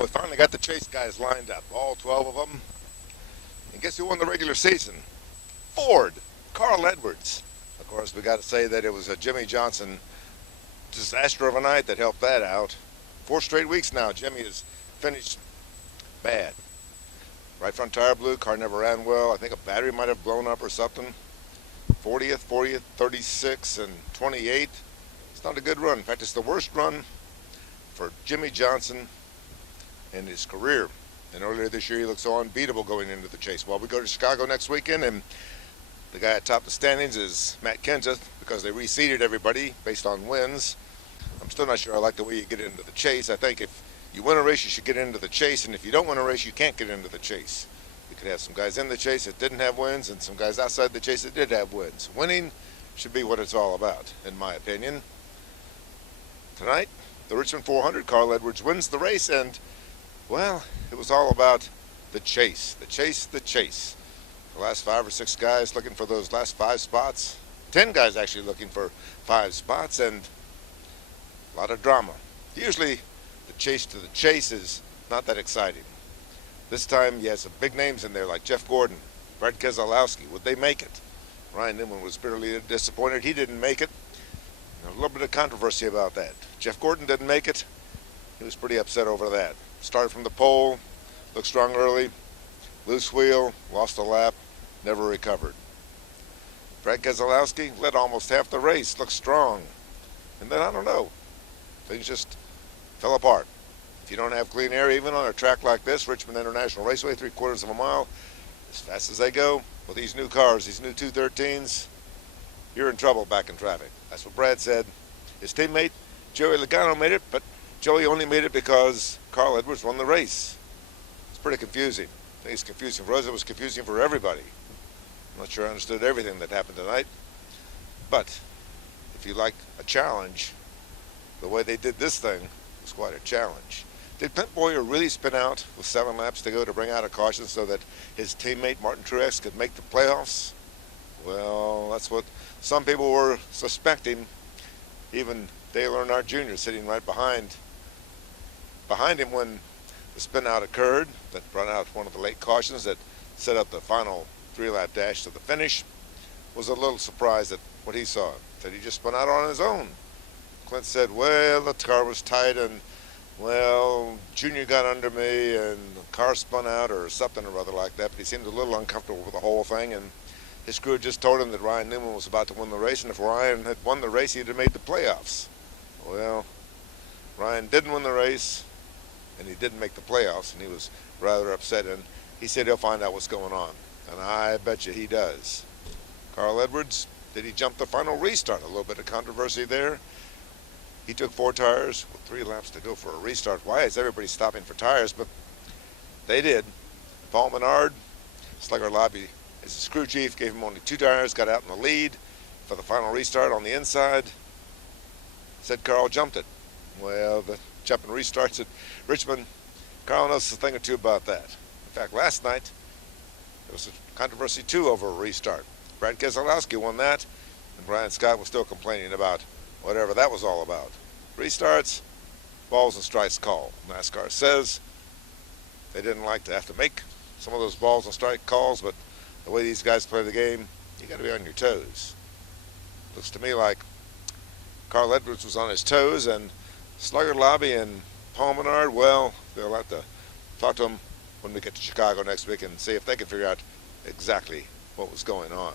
we finally got the chase guys lined up, all 12 of them. And guess who won the regular season? Ford, Carl Edwards. Of course, we got to say that it was a Jimmy Johnson disaster of a night that helped that out. 4 straight weeks now, Jimmy has finished bad. Right front tire blew, car never ran well. I think a battery might have blown up or something. 40th, 36, and 28. It's not a good run. In fact, it's the worst run for Jimmy Johnson in his career. And earlier this year, he looked so unbeatable going into the chase. Well, we go to Chicago next weekend, and the guy at top of the standings is Matt Kenseth because they reseeded everybody based on wins. I'm still not sure I like the way you get into the chase. I think if you win a race, you should get into the chase, and if you don't win a race, you can't get into the chase. You could have some guys in the chase that didn't have wins and some guys outside the chase that did have wins. Winning should be what it's all about, in my opinion. Tonight, the Richmond 400, Carl Edwards wins the race, and, well, it was all about the chase. The chase. The last 5 or 6 guys looking for those last 5 spots. 10 guys actually looking for 5 spots, and a lot of drama. Usually, the chase to the chase is not that exciting. This time, you had some big names in there like Jeff Gordon, Brad Keselowski. Would they make it? Ryan Newman was bitterly disappointed. He didn't make it. There was a little bit of controversy about that. Jeff Gordon didn't make it. He was pretty upset over that. Started from the pole, looked strong early, loose wheel, lost a lap, never recovered. Brad Keselowski led almost half the race, looked strong. And then, I don't know, things just fell apart. If you don't have clean air, even on a track like this, Richmond International Raceway, 3/4 of a mile, as fast as they go, with these new cars, these new 213s, you're in trouble back in traffic. That's what Brad said. His teammate, Joey Logano, made it, but Joey only made it because Carl Edwards won the race. It's pretty confusing. I think it's confusing for us. It was confusing for everybody. I'm not sure I understood everything that happened tonight. But if you like a challenge, the way they did this thing was quite a challenge. Did Clint Boyer really spin out with 7 laps to go to bring out a caution so that his teammate Martin Truex could make the playoffs? Well, that's what some people were suspecting. Even Dale Earnhardt Jr. sitting right behind him when the spin out occurred that brought out one of the late cautions that set up the final 3-lap dash to the finish, was a little surprised at what he saw. That he just spun out on his own. Clint said, well, the car was tight and, well, Junior got under me and the car spun out or something or other like that, but he seemed a little uncomfortable with the whole thing, and his crew just told him that Ryan Newman was about to win the race, and if Ryan had won the race, he'd have made the playoffs. Well, Ryan didn't win the race, and he didn't make the playoffs, and he was rather upset, and he said he'll find out what's going on, and I bet you he does. Carl Edwards, did he jump the final restart? A little bit of controversy there. He took 4 tires with 3 laps to go for a restart. Why is everybody stopping for tires? But they did. Paul Menard, Slugger Lobby, as his crew chief, gave him only 2 tires, got out in the lead for the final restart on the inside. Said Carl jumped it. Well, the jumping restarts at Richmond, Carl knows a thing or two about that. In fact, last night, there was a controversy too over a restart. Brad Keselowski won that, and Brian Scott was still complaining about whatever that was all about. Restarts, balls and strikes call. NASCAR says they didn't like to have to make some of those balls and strike calls, but the way these guys play the game, you got to be on your toes. Looks to me like Carl Edwards was on his toes, and Slugger Lobby and Paul Menard, well, they'll have to talk to them when we get to Chicago next week and see if they can figure out exactly what was going on.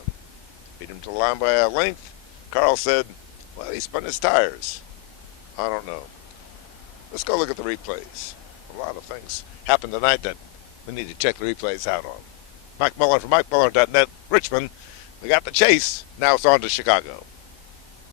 Beat him to the line by a length. Carl said, well, he spun his tires. I don't know. Let's go look at the replays. A lot of things happened tonight that we need to check the replays out on. Mike Muller from MikeMuller.net, Richmond. We got the chase. Now it's on to Chicago.